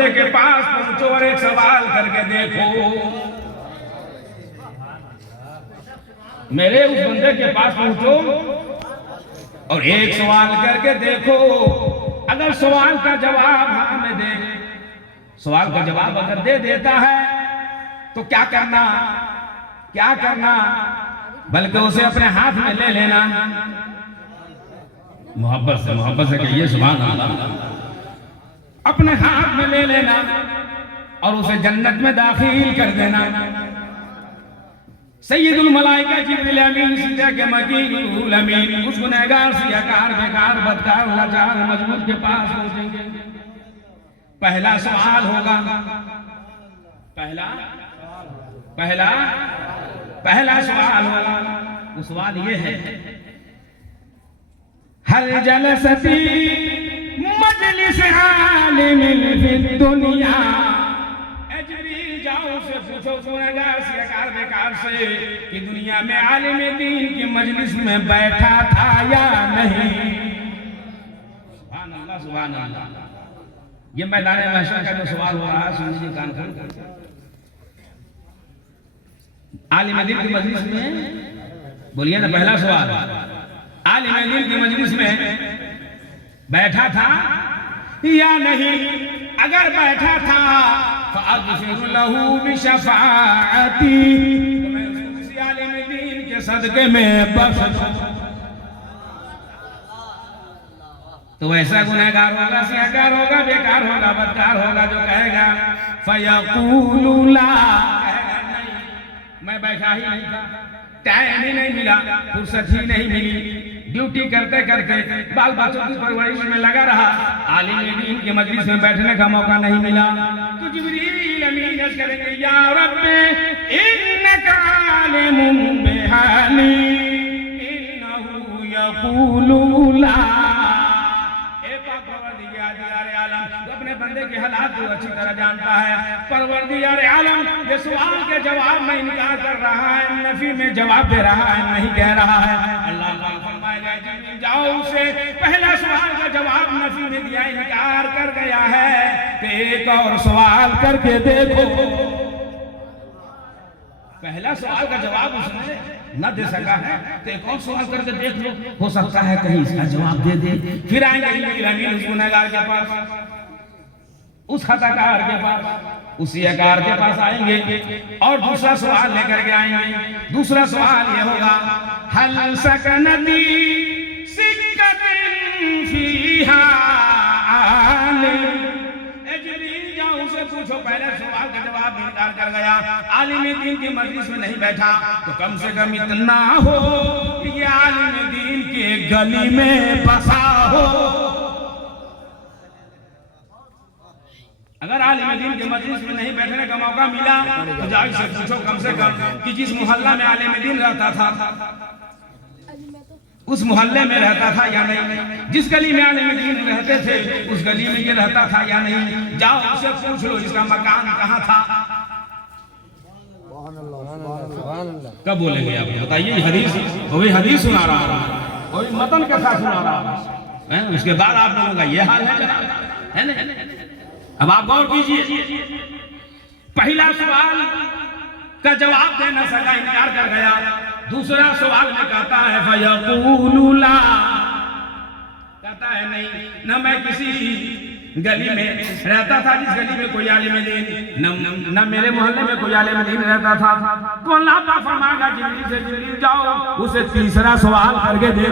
बंदे के पास पहुंचो और एक सवाल करके देखो। मेरे उस बंदे के पास पहुंचो और एक सवाल करके देखो। अगर सवाल का जवाब हाँ में दे, सवाल का जवाब अगर दे देता है तो क्या करना, क्या करना, बल्कि उसे अपने हाथ में ले लेना, मोहब्बत से कहिए सुभान अल्लाह, अपने हाथ में ले लेना और उसे जन्नत में दाखिल कर देना। सैयदुल मलाइका जिब्रील अमीन सीधा के मकीनुल अमीन उस गुनहगार सियाकार बेकार बदकार लाचार मजबूर के पास पहुंचेंगे। पहला सवाल होगा, पहला सवाल होगा, वो सवाल ये है, हल जलसती मजलिस आलिमिन फिद दुनिया। जाओ से पूछो गुनहगार सियाकार बेकार से कि दुनिया में आलिम दीन की मजलिस में बैठा था या नहीं। सुभान अल्लाह, सुभान अल्लाह। ये मैदान महशर का जो सवाल हो रहा है, सुनिए कान खोल कर। आलिम दीन की मजलिस में, बोलिए ना, पहला सवाल, आलिम दीन की मजलिस में बैठा था या नहीं। अगर बैठा था फ़अग़फ़िर लहू बिशफ़ाअती, तो मैं उसको किसी आलिम दीन के सदक़े में बख्श दूं। तो ऐसा गुनहगार होगा, सियाकार होगा, बेकार होगा, बदकार होगा जो कहेगा फ़यक़ूलु ला, मैं बैठा ही नहीं था, टाइम ही नहीं मिला, फुर्सत ही नहीं मिली, ड्यूटी करते करते बाल बच्चों की परवरिश में लगा रहा, आलिम दीन के मजलिस में बैठने का मौका नहीं मिला। तो जिब्रील अमीन अर्ज़ करेंगे, या रब्बी इन्नका आलिमुन बिहाली इन्नहु यक़ूलु ला। अपने बंदे के हालात को अच्छी तरह जानता है। परवरदिगार आलम ये सवाल के जवाब में इनकार कर रहा है, नफी में जवाब दे रहा है, नहीं कह रहा है। अल्लाह फरमाएगा, जिब्रील जाओ उसे पहला सवाल का जवाब नफी में दिया, इनकार कर गया है, तो एक और सवाल करके देखो। पहला सवाल का जवाब उसने न दे सका है, तो एक और सवाल करके देख लो, हो सकता है कहीं इसका जवाब दे दे। फिर आएंगे जिब्रील अमीन उस गुनहगार के पास, उस खताकार के पास, उस सियाकार के पास आएंगे और दूसरा सवाल लेकर के आएंगे। दूसरा सवाल ये होगा, हल सकनती सिक्कतिन फीहा आलिम। जिब्रील जाओ उसे पूछो, पहले सवाल का जवाब इनकार कर गया, आलिम दीन की मजलिस में नहीं बैठा, तो कम से कम इतना हो कि ये आलिम दीन के गली में बसा हो। अगर आलिम दीन के मजलिस में नहीं बैठने का मौका मिला तो जाओ से पूछो कम से कम कि जिस मोहल्ला में आलिम दीन रहता था उस मोहल्ले में रहता था या नहीं, जिस गली में आलिम दीन रहते थे उस गली में ये रहता था या नहीं। जाओ उसे पूछ लो इसका मकान कहाँ था। कब बोलेंगे आप बताइए, हदीस वही हदीस सुना रहा है, वही मतन के साथ सुना रहा है, उसके बाद आप लोगों का ये हाल है ना। अब आप गौर कीजिए, पहला सवाल का जवाब दे न सका, इनकार कर गया। दूसरा सवाल में कहता है फ़यक़ूलु ला, कहता है नहीं, न मैं किसी गली में रहता था जिस गली में कोई आलिम दीन, न मेरे मोहल्ले में कोई आलिम दीन रहता था। तो अल्लाह पाक फरमाएगा जिब्रील से, जिब्रील जाओ उसे तीसरा सवाल करके दे।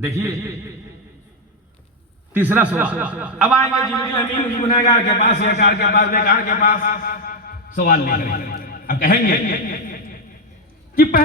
देखिए तीसरा सवाल, अब आएंगे जिब्रील अमीन गुनहगार के पास, सियाकार के पास, बेकार के पास, सवाल लेकर अब कहेंगे कि